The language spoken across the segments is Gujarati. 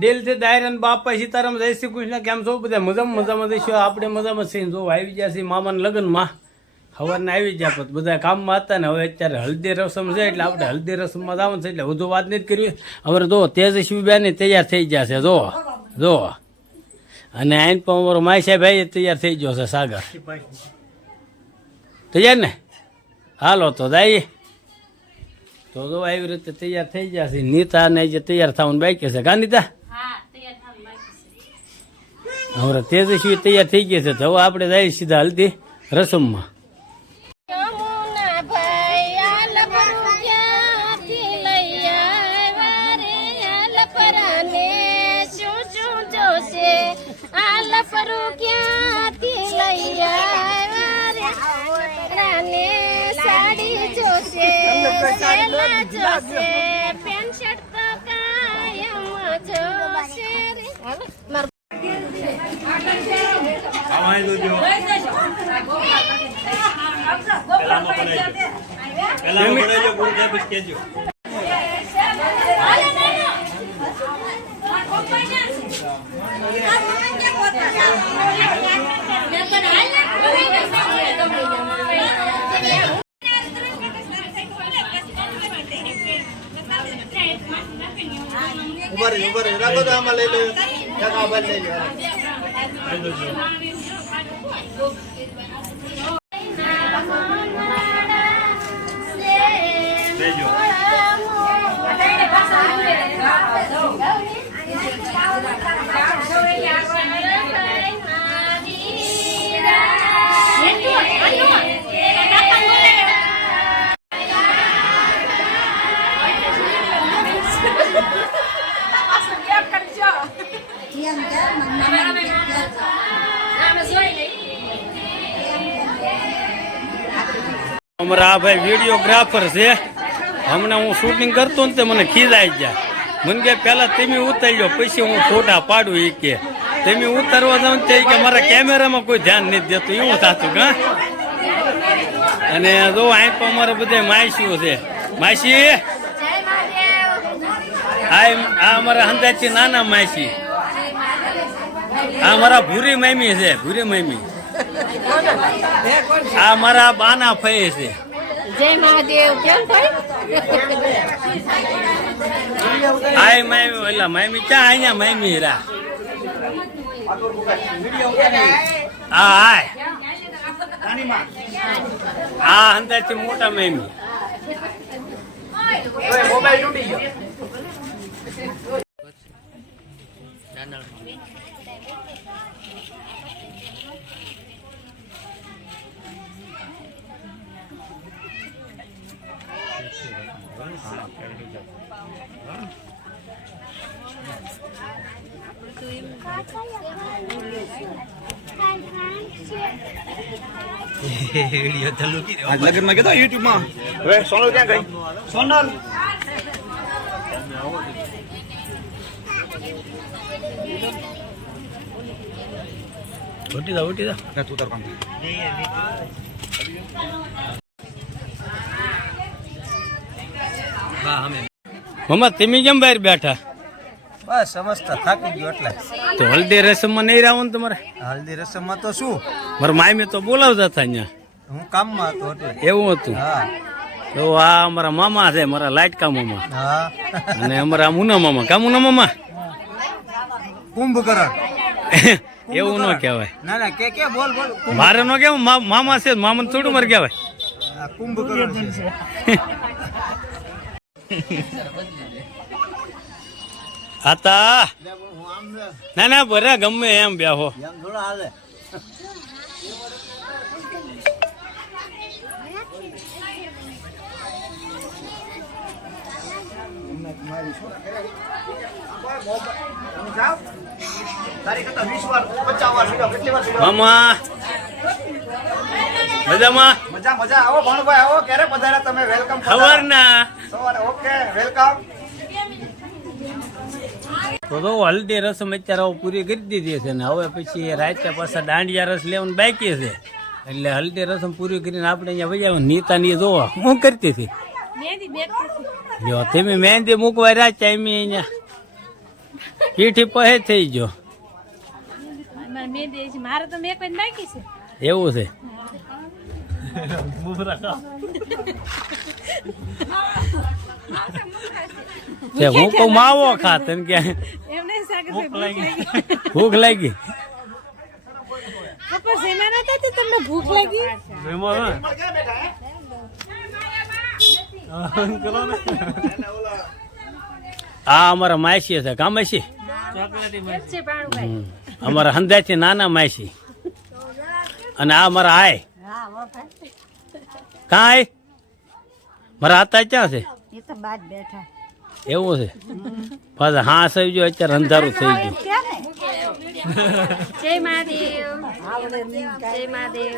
દિલથી દાયરન બાપા સીતારામ જય શ્રી કૃષ્ણ. કેમ છો બધા? મજામાં જઈશું. આપણે મજામાં છીએ. જો આવી ગયા છીએ મામાના લગ્નમાં. સવારના આવી ગયા પછી બધા કામમાં હતા ને હવે અત્યારે હલ્દી રસમ છે એટલે આપણે હલ્દી રસમમાં જવાનું છે એટલે વધુ વાત નથી કરવી. હવે જો તેજસ્વી બેન તૈયાર થઈ ગયા છે. જો અને આઈન પણ અમારો માય સાહેબ ભાઈ તૈયાર થઈ ગયો છે. સાગર તૈયાર ને? હાલો તો જાય. તો જો આવી રીતે તૈયાર થઈ ગયા છે. નીતા ને જે તૈયાર થવાનું બાકી છે. કા નીતા? હવે તેજસ્વી તૈયાર થઈ ગયા છે. તો હવે આપણે જઈએ સીધા હલ્દી રસમમાં. અમારા આ ભાઈ વિડીયોગ્રાફર છે. હમણાં હું શૂટિંગ કરતો ને તે મને ખીજાઈ ગયા. મને કે પેલા તમે ઉતારી લો પછી હું ફોટા પાડું. એ કે તમે ઉતારવા જાવ તે કે મારા કેમેરામાં કોઈ ધ્યાન નથી દેતું. એવું થતું કા. અને જો અહીં પણ અમારે બધા માસીઓ છે. માસી આ અમારા હંદાથી નાના માસી. આ મારા ભૂરી મામી છે. ભૂરી મામી. આ મારા બાના ફઈ છે. જય મહાદેવ. કેમ ભાઈ? આય મામી ઓલા મામી ક્યાં અહીંયા મામી રા. હા હાય આ અંદાજથી મોટા મામી. મોબાઈલ તૂટી ગયો. आज लगन में क्या यूट्यूब में वे सोनल क्या गई सोनल उठी जा ना तू उतर कौन हाँ हमें मम्मा तेमी केम बाहर बैठा? बस समझता થાકી ગયો એટલે. તો હલ્દી રસમમાં નહીં રાવણ તમારે? હલ્દી રસમમાં તો શું મારા મામી તો બોલાવતા હતા અહીંયા. હું કામમાં હતો એટલે. એવું હતું? હા. તો આ અમારા મામા છે. મારા લાટકા મામા. હા. અને અમારા મુના મામા. કા મુના મામા? કુંભકરણ. એવું ન કહેવાય. ના ના કે બોલ બોલ. મારે ન કહેવાય. મામા છે. મામાને થોડું મારે કહેવાય. કુંભકરણ છે. આતા ના ના બરા ગમે એમ બેહો. મામા મજામાં? મજા મજા. આવો ભણભાઈ આવો. ક્યારે પધાર્યા તમે? વેલકમ. ખબર ના. સવારે ઓકે વેલકમ. તો હલ્દી રસમ અત્યારે પૂરી કરી દીધી છે ને હવે પછી રાતે પાછા દાંડિયા રસ લેવાનું બાકી છે. એટલે હલ્દી રસમ પૂરી કરીને આપણે અહીંયા વજાવ. નીતા ની જોવો શું કરતી હતી? જો તમે મહેંદી મૂકવા રાત અહીંયા પીઠી પહે થઈ ગયો મારે તો મેં કોઈ બાકી છે એવું છે તે હું કહું માવો ખા તને કે એમ નહીં સાગર ભૂખ લાગી પપ્પા સેના નતા તો તમને ભૂખ લાગી આ અમારા માસી છે કા માસી છે બાળુભાઈ અમારા હંદાથી નાના માસી અને આ મારા આય કાંઈ મારા હતા ક્યાં છે એ તો બાદ બેઠા એવું છે પાછા હા થઈ ગયો અત્યારે અંધારું થઈ ગયું જય મહાદેવ જય મહાદેવ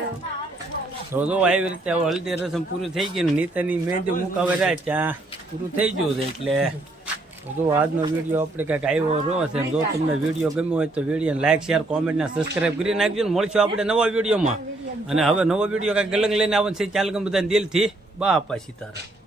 તો જો આવી રીતે હવે હલ્દી રસમ પૂરી થઈ ગઈ ને નીતાની મહેંદી મુકાવે રહ્યા ત્યાં પૂરું થઈ ગયું છે એટલે જો આજનો વિડીયો આપણે કંઈક આવ્યો રહ્યો છે જો તમને વિડીયો ગમ્યો હોય તો વિડીયોને લાઈક શેર કોમેન્ટ ને સબસ્ક્રાઈબ કરી નાખજો ને મળશું આપણે નવા વિડીયોમાં અને હવે નવો વિડીયો કાંઈક ગલંગ લઈને આવવાનું છે ચાલ ગમ બધા દિલથી બાપા સીતારામ